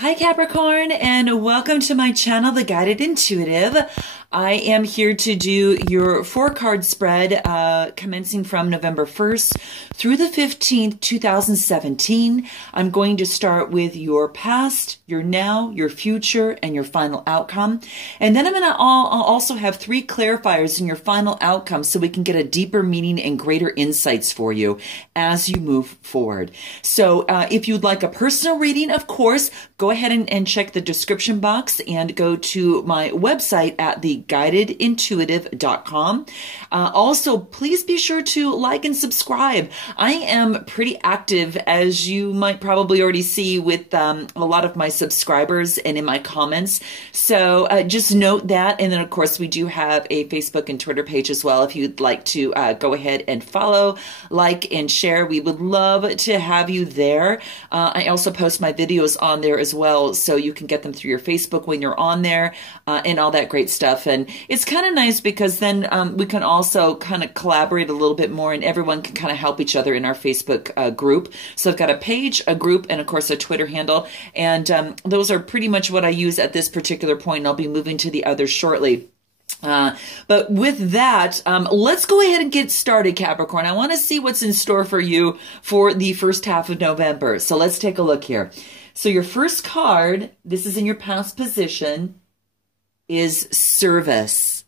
Hi Capricorn, and welcome to my channel, The Guided Intuitive. I am here to do your 4-card spread commencing from November 1st through the 15th, 2017. I'm going to start with your past, your now, your future, and your final outcome. And then I'll also have 3 clarifiers in your final outcome so we can get a deeper meaning and greater insights for you as you move forward. So if you'd like a personal reading, of course, go ahead and check the description box and go to my website at theguidedintuitive.com. Also, please be sure to like and subscribe. I am pretty active, as you might probably already see, with a lot of my subscribers and in my comments. So just note that. And then, of course, we do have a Facebook and Twitter page as well. If you'd like to go ahead and follow, like, and share, we would love to have you there. I also post my videos on there as well, so you can get them through your Facebook when you're on there and all that great stuff. And it's kind of nice because then we can also kind of collaborate a little bit more, and everyone can kind of help each other in our Facebook group. So I've got a page, a group, and of course a Twitter handle. And those are pretty much what I use at this particular point. And I'll be moving to the others shortly. But with that, let's go ahead and get started, Capricorn. I want to see what's in store for you for the first half of November. So let's take a look here. So your first card, this is in your past position, is service.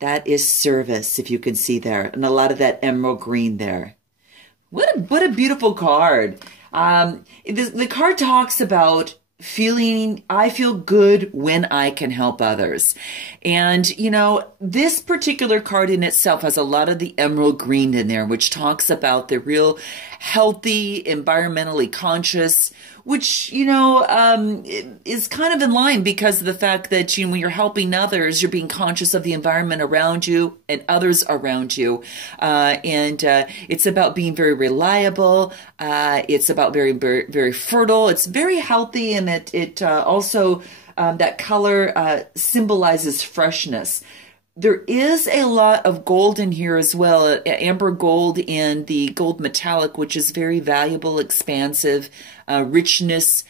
That is service, if you can see there. And a lot of that emerald green there. What a beautiful card. The card talks about feeling, I feel good when I can help others. And, you know, this particular card in itself has a lot of the emerald green in there, which talks about the real healthy, environmentally conscious, which, you know, is kind of in line because of the fact that, you know, when you're helping others, you're being conscious of the environment around you and others around you. It's about being very reliable. It's about very fertile. It's very healthy, and it also, that color symbolizes freshness. There is a lot of gold in here as well, amber gold and the gold metallic, which is very valuable, expansive, richness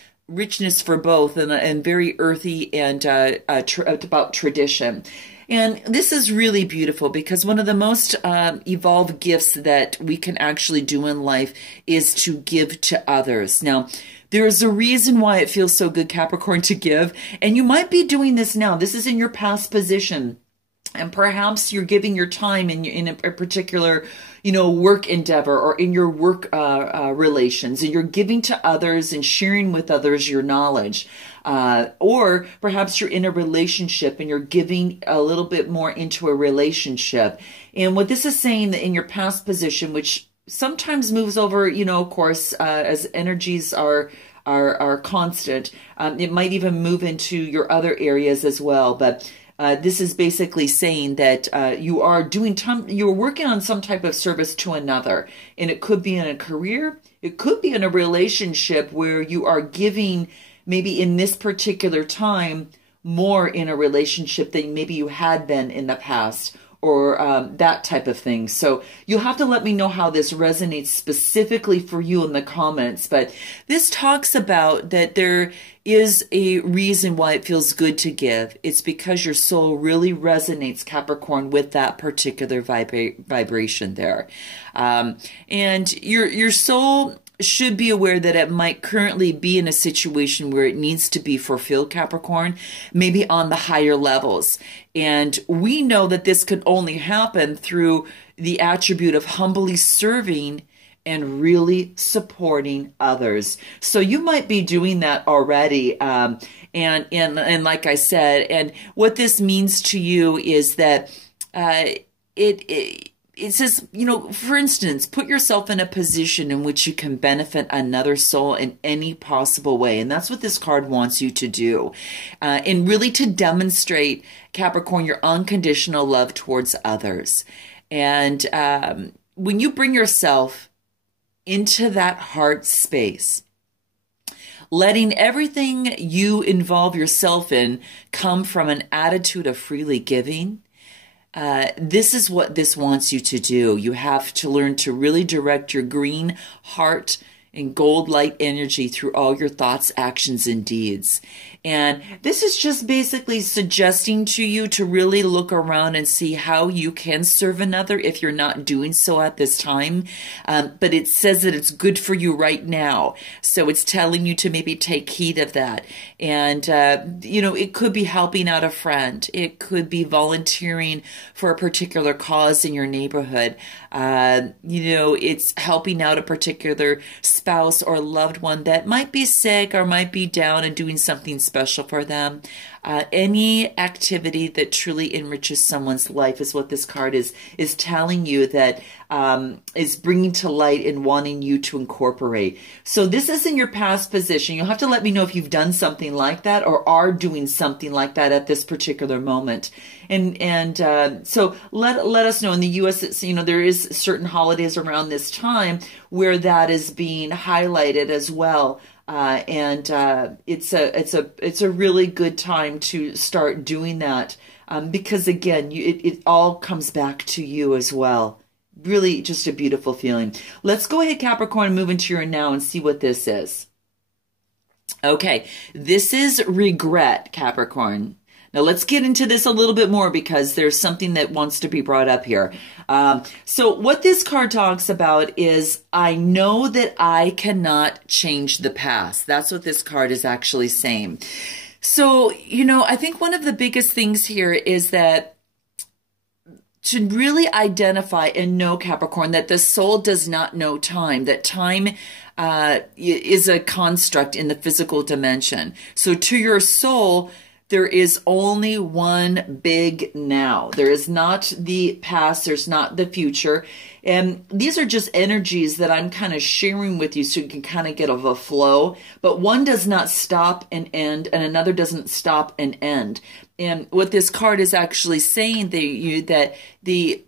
for both, and very earthy and about tradition. And this is really beautiful because one of the most evolved gifts that we can actually do in life is to give to others. Now, there is a reason why it feels so good, Capricorn, to give, and you might be doing this now. This is in your past position. And perhaps you're giving your time in a particular, you know, work endeavor or in your work relations, and you're giving to others and sharing with others your knowledge. Or perhaps you're in a relationship and you're giving a little bit more into a relationship. And what this is saying, that in your past position, which sometimes moves over, you know, of course, as energies are constant, it might even move into your other areas as well. But this is basically saying that you're working on some type of service to another, and it could be in a career, it could be in a relationship where you are giving, maybe in this particular time, more in a relationship than maybe you had been in the past, or that type of thing. So you'll have to let me know how this resonates specifically for you in the comments. But this talks about that there is a reason why it feels good to give. It's because your soul really resonates, Capricorn, with that particular vibration there. And your soul should be aware that it might currently be in a situation where it needs to be fulfilled, Capricorn, maybe on the higher levels. And we know that this could only happen through the attribute of humbly serving and really supporting others. So you might be doing that already. And like I said, and what this means to you is that it says, you know, for instance, put yourself in a position in which you can benefit another soul in any possible way. And that's what this card wants you to do. And really to demonstrate, Capricorn, your unconditional love towards others. And when you bring yourself into that heart space, letting everything you involve yourself in come from an attitude of freely giving, this is what this wants you to do. You have to learn to really direct your green heart and gold light energy through all your thoughts, actions, and deeds. And this is just basically suggesting to you to really look around and see how you can serve another if you're not doing so at this time. But it says that it's good for you right now. So it's telling you to maybe take heed of that. And, it could be helping out a friend. It could be volunteering for a particular cause in your neighborhood. It's helping out a particular spouse or loved one that might be sick or might be down and doing something special for them. Any activity that truly enriches someone's life is what this card is telling you that is bringing to light and wanting you to incorporate. So this is in your past position. You'll have to let me know if you've done something like that or are doing something like that at this particular moment. So let us know. In the U.S., there is certain holidays around this time where that is being highlighted as well. It's a really good time to start doing that because again, it all comes back to you as well. Really just a beautiful feeling. Let's go ahead, Capricorn, and move into your now and see what this is. Okay, this is regret, Capricorn. Now let's get into this a little bit more because there's something that wants to be brought up here. So what this card talks about is, I know that I cannot change the past. That's what this card is actually saying. So, I think one of the biggest things here is that to really identify and know, Capricorn, that the soul does not know time, that time is a construct in the physical dimension. So to your soul, there is only one big now. There is not the past. There's not the future. And these are just energies that I'm kind of sharing with you so you can kind of get of a flow. But one does not stop and end, and another doesn't stop and end. And what this card is actually saying that the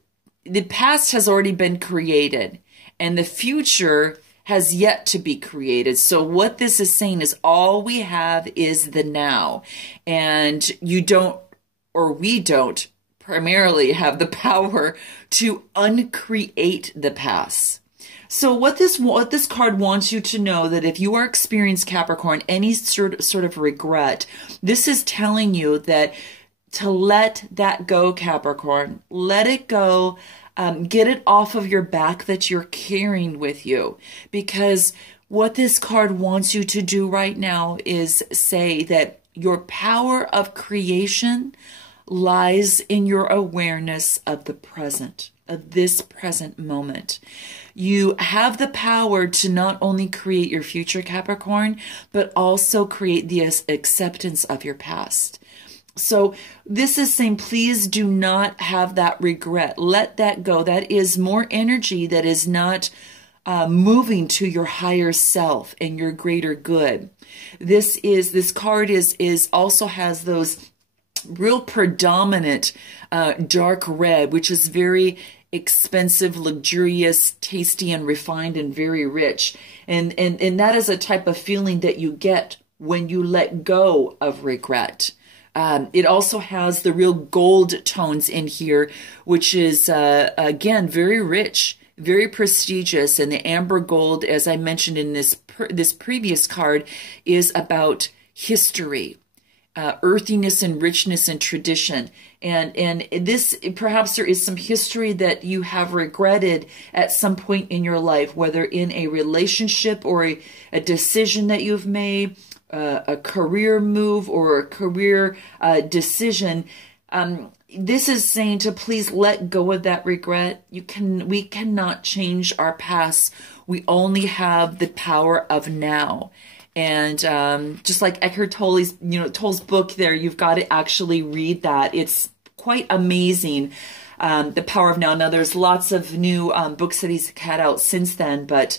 past has already been created, and the future has yet to be created. So what this is saying is all we have is the now. And we don't primarily have the power to uncreate the past. So what this card wants you to know, that if you are experiencing, Capricorn, any sort of regret, this is telling you that to let that go, Capricorn. Let it go. Get it off of your back that you're carrying with you. Because what this card wants you to do right now is say that your power of creation lies in your awareness of the present, of this present moment. You have the power to not only create your future, Capricorn, but also create the acceptance of your past. So this is saying, please do not have that regret. Let that go. That is more energy that is not moving to your higher self and your greater good. This card is also has those real predominant dark red, which is very expensive, luxurious, tasty, and refined, and very rich. And that is a type of feeling that you get when you let go of regret. It also has the real gold tones in here, which is, again, very rich, very prestigious. And the amber gold, as I mentioned in this previous card, is about history, earthiness and richness and tradition. And this, perhaps there is some history that you have regretted at some point in your life, whether in a relationship or a decision that you've made, a career move or a career decision. This is saying to please let go of that regret. We cannot change our past. We only have the power of now. And just like Eckhart Tolle's book there, you've got to actually read that. It's quite amazing, The Power of Now. Now, there's lots of new books that he's had out since then, but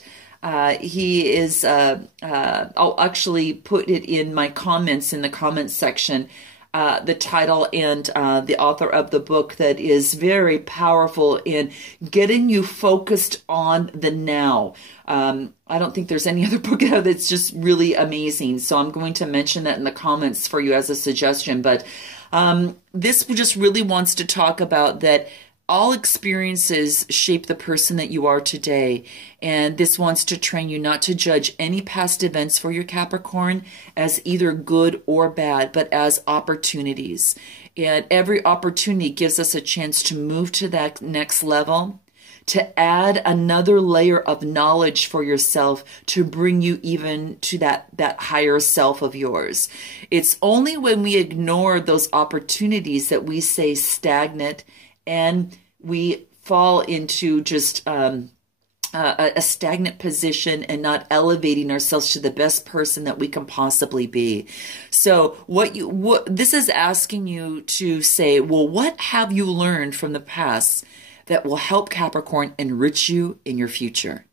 he is, I'll actually put it in my comments, in the comments section, the title and the author of the book that is very powerful in getting you focused on the now. I don't think there's any other book out that's just really amazing. So I'm going to mention that in the comments for you as a suggestion. But this just really wants to talk about that all experiences shape the person that you are today. And this wants to train you not to judge any past events for your Capricorn as either good or bad, but as opportunities. And every opportunity gives us a chance to move to that next level, to add another layer of knowledge for yourself, to bring you even to that higher self of yours. It's only when we ignore those opportunities that we stay stagnant and we fall into just a stagnant position and not elevating ourselves to the best person that we can possibly be. So what this is asking you to say, well, what have you learned from the past that will help Capricorn enrich you in your future?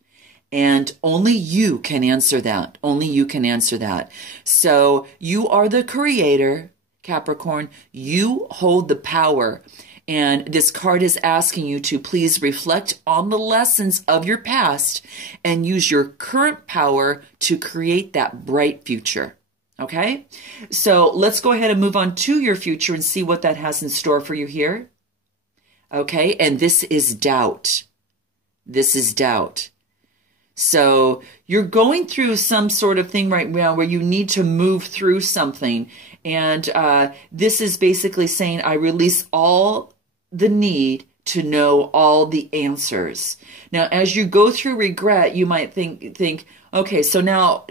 And only you can answer that. Only you can answer that. So you are the creator, Capricorn. You hold the power. And this card is asking you to please reflect on the lessons of your past and use your current power to create that bright future. Okay? So let's go ahead and move on to your future and see what that has in store for you here. Okay? And this is doubt. This is doubt. So you're going through some sort of thing right now where you need to move through something. And this is basically saying, I release all the need to know all the answers. Now, as you go through regret, you might think, okay, so now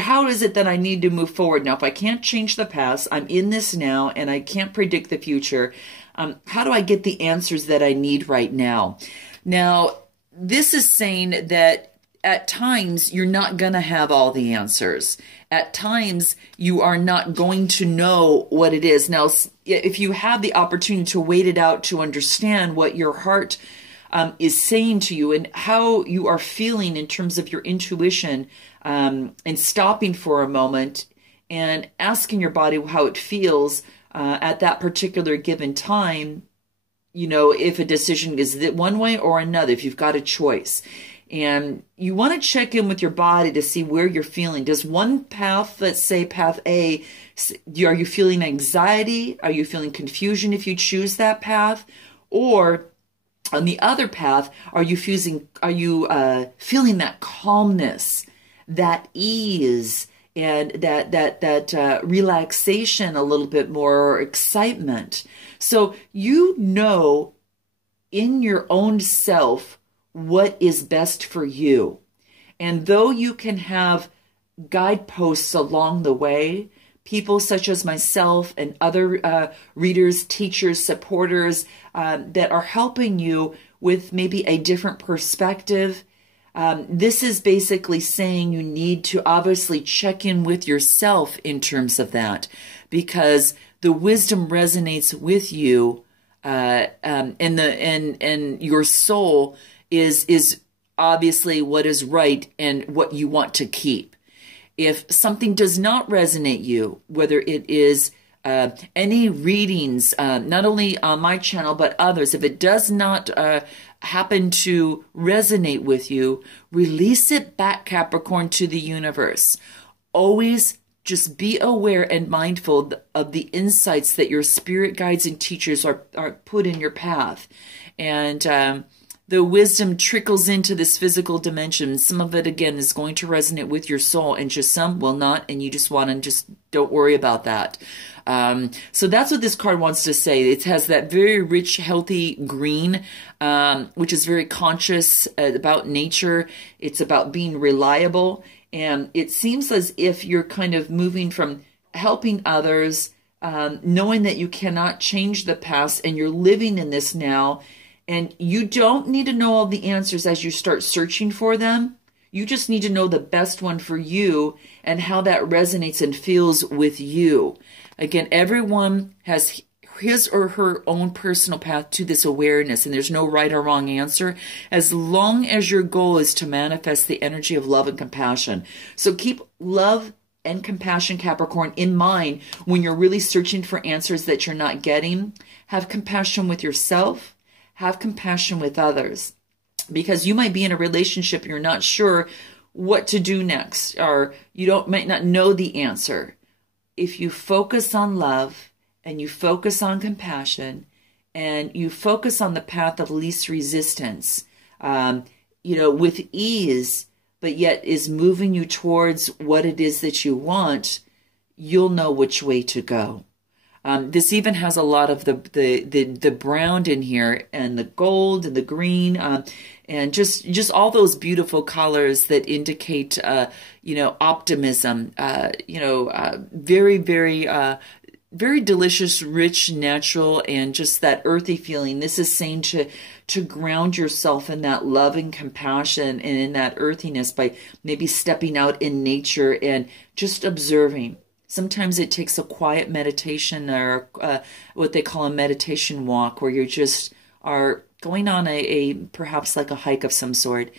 how is it that I need to move forward? Now, if I can't change the past, I'm in this now and I can't predict the future. How do I get the answers that I need right now? Now, this is saying that at times you're not going to have all the answers. At times you are not going to know what it is. Now, if you have the opportunity to wait it out to understand what your heart is saying to you and how you are feeling in terms of your intuition, and stopping for a moment and asking your body how it feels at that particular given time, you know, if a decision is one way or another, if you've got a choice. And you want to check in with your body to see where you're feeling. Does one path, let's say path A, are you feeling anxiety? Are you feeling confusion if you choose that path? Or on the other path, are you feeling that calmness, that ease, and that relaxation a little bit more, or excitement? So you know in your own self what is best for you. And though you can have guideposts along the way, people such as myself and other readers, teachers, supporters that are helping you with maybe a different perspective, this is basically saying you need to obviously check in with yourself in terms of that, because the wisdom resonates with you, and your soul is obviously what is right and what you want to keep. If something does not resonate you, whether it is any readings, not only on my channel, but others, if it does not happen to resonate with you, release it back, Capricorn, to the universe. Always just be aware and mindful of the insights that your spirit guides and teachers are put in your path. And the wisdom trickles into this physical dimension. Some of it, again, is going to resonate with your soul, and just some will not, and you just want to just don't worry about that. So that's what this card wants to say. It has that very rich, healthy green, which is very conscious about nature. It's about being reliable, and it seems as if you're kind of moving from helping others, knowing that you cannot change the past, and you're living in this now. And you don't need to know all the answers as you start searching for them. You just need to know the best one for you and how that resonates and feels with you. Again, everyone has his or her own personal path to this awareness, and there's no right or wrong answer, as long as your goal is to manifest the energy of love and compassion. So keep love and compassion, Capricorn, in mind when you're really searching for answers that you're not getting. Have compassion with yourself. Have compassion with others, because you might be in a relationship and you're not sure what to do next, or you might not know the answer. If you focus on love and you focus on compassion and you focus on the path of least resistance, with ease, but yet is moving you towards what it is that you want, you'll know which way to go. This even has a lot of the brown in here, and the gold and the green, and just all those beautiful colors that indicate, optimism. Very, very, very delicious, rich, natural, and just that earthy feeling. This is saying to ground yourself in that love and compassion and in that earthiness by maybe stepping out in nature and just observing. Sometimes it takes a quiet meditation, or what they call a meditation walk, where you just are going on a perhaps like a hike of some sort,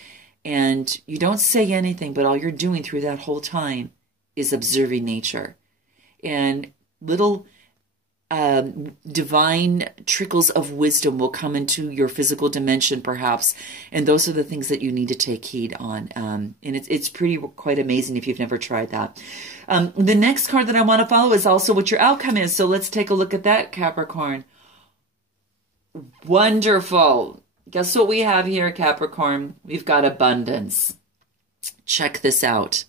and you don't say anything, but all you're doing through that whole time is observing nature. And little divine trickles of wisdom will come into your physical dimension, perhaps, and those are the things that you need to take heed on. And it's quite amazing if you've never tried that. The next card that I want to follow is also what your outcome is. So let's take a look at that, Capricorn. Wonderful. Guess what we have here, Capricorn? We've got abundance. Check this out.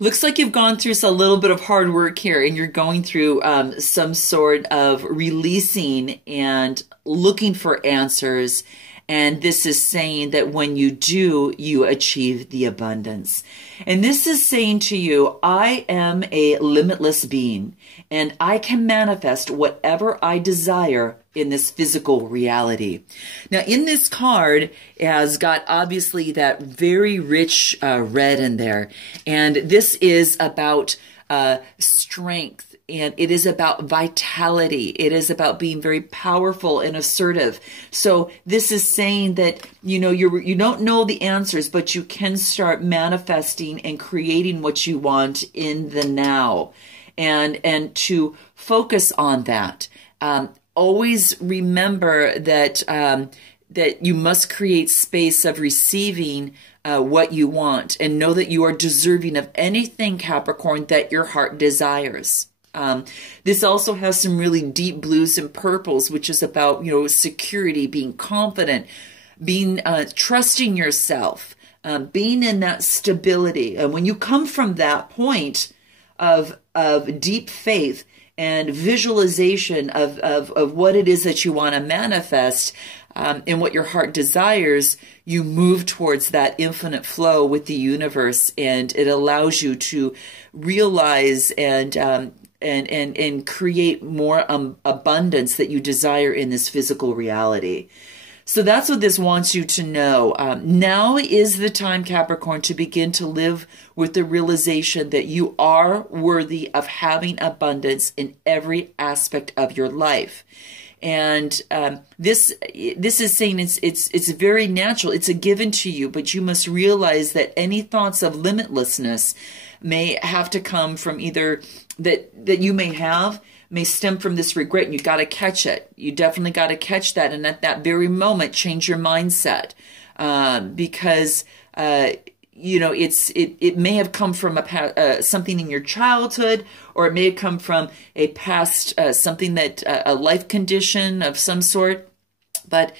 Looks like you've gone through a little bit of hard work here, and you're going through some sort of releasing and looking for answers. And this is saying that when you do, you achieve the abundance. And this is saying to you, I am a limitless being, and I can manifest whatever I desire in this physical reality. Now, in this card, it has got obviously that very rich red in there. And this is about strength. And it is about vitality. It is about being very powerful and assertive. So this is saying that, you don't know the answers, but you can start manifesting and creating what you want in the now, and to focus on that. Always remember that that you must create space of receiving what you want, and know that you are deserving of anything, Capricorn, that your heart desires. This also has some really deep blues and purples, which is about, security, being confident, being, trusting yourself, being in that stability. And when you come from that point of deep faith and visualization of what it is that you want to manifest, and what your heart desires, you move towards that infinite flow with the universe, and it allows you to realize and create more abundance that you desire in this physical reality. So that's what this wants you to know. Now is the time, Capricorn, to begin to live with the realization that you are worthy of having abundance in every aspect of your life. And this is saying it's very natural. It's a given to you, but you must realize that any thoughts of limitlessness may have to come from either that you may stem from this regret, and you got to catch it. You definitely got to catch that, and at that very moment, change your mindset, because it may have come from something in your childhood, or it may have come from a past something that a life condition of some sort, but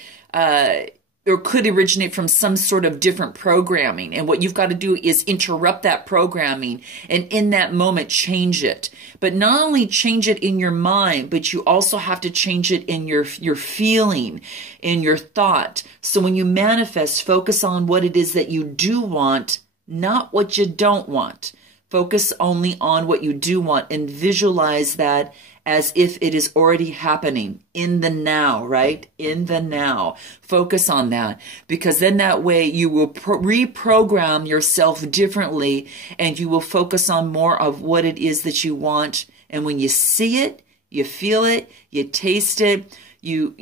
or could originate from some sort of different programming. And what you've got to do is interrupt that programming, and in that moment change it. But not only change it in your mind, but you also have to change it in your feeling, in your thought. So when you manifest, focus on what it is that you do want, not what you don't want. Focus only on what you do want, and visualize that as if it is already happening in the now, right? In the now. Focus on that, because then that way you will reprogram yourself differently, and you will focus on more of what it is that you want. And when you see it, you feel it, you taste it, you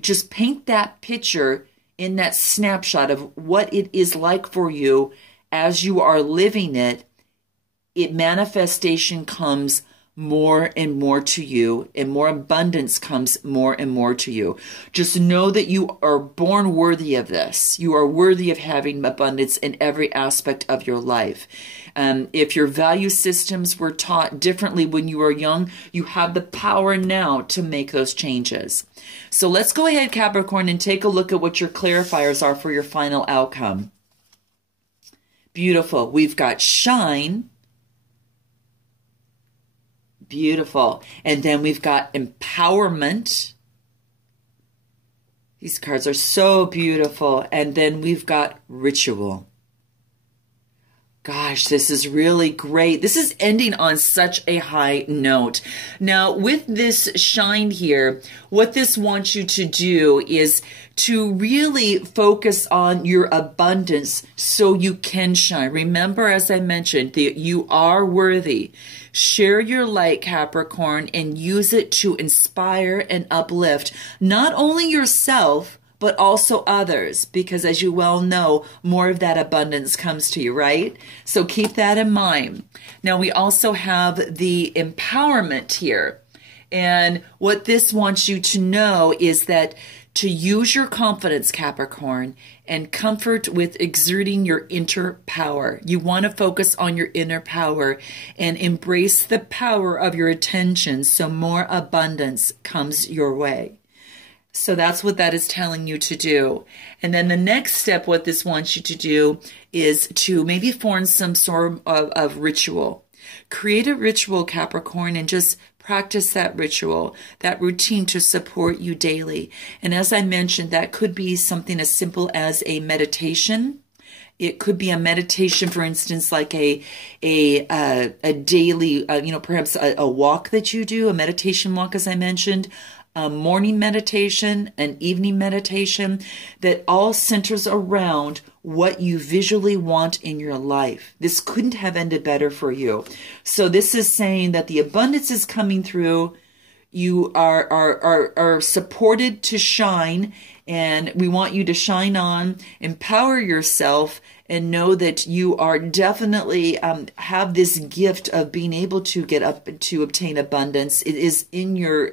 just paint that picture in that snapshot of what it is like for you as you are living it. Manifestation comes more and more to you, and more abundance comes more and more to you. Just know that you are born worthy of this. You are worthy of having abundance in every aspect of your life. If your value systems were taught differently when you were young, you have the power now to make those changes. So let's go ahead, Capricorn, and take a look at what your clarifiers are for your final outcome. Beautiful. We've got shine. Beautiful. And then we've got empowerment. These cards are so beautiful. And then we've got ritual. Gosh, this is really great. This is ending on such a high note. Now, with this shine here, what this wants you to do is to really focus on your abundance so you can shine. Remember, as I mentioned, that you are worthy. Share your light, Capricorn, and use it to inspire and uplift not only yourself, but also others, because as you well know, more of that abundance comes to you, right? So keep that in mind. Now, we also have the empowerment here. And what this wants you to know is that to use your confidence, Capricorn, and comfort with exerting your inner power. You want to focus on your inner power and embrace the power of your attention so more abundance comes your way. So that's what that is telling you to do. And then the next step, what this wants you to do is to maybe form some sort of ritual. Create a ritual, Capricorn, and just practice that ritual, that routine to support you daily. And as I mentioned, that could be something as simple as a meditation. It could be a meditation, for instance, like a daily, perhaps a walk that you do, a meditation walk, as I mentioned, a morning meditation, an evening meditation, that all centers around what you visually want in your life. This couldn't have ended better for you. So this is saying that the abundance is coming through. You are supported to shine, and we want you to shine on, empower yourself, and know that you are definitely have this gift of being able to get up to obtain abundance. It is in your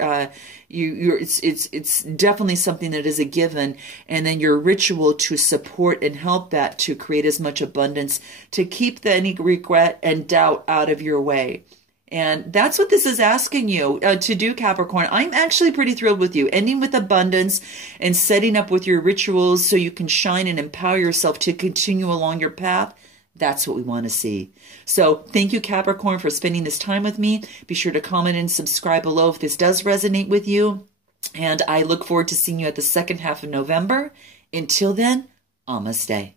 it's definitely something that is a given, and then your ritual to support and help that to create as much abundance, to keep any regret and doubt out of your way. And that's what this is asking you to do, Capricorn. I'm actually pretty thrilled with you, ending with abundance and setting up with your rituals so you can shine and empower yourself to continue along your path. That's what we want to see. So thank you, Capricorn, for spending this time with me. Be sure to comment and subscribe below if this does resonate with you. And I look forward to seeing you at the second half of November. Until then, namaste.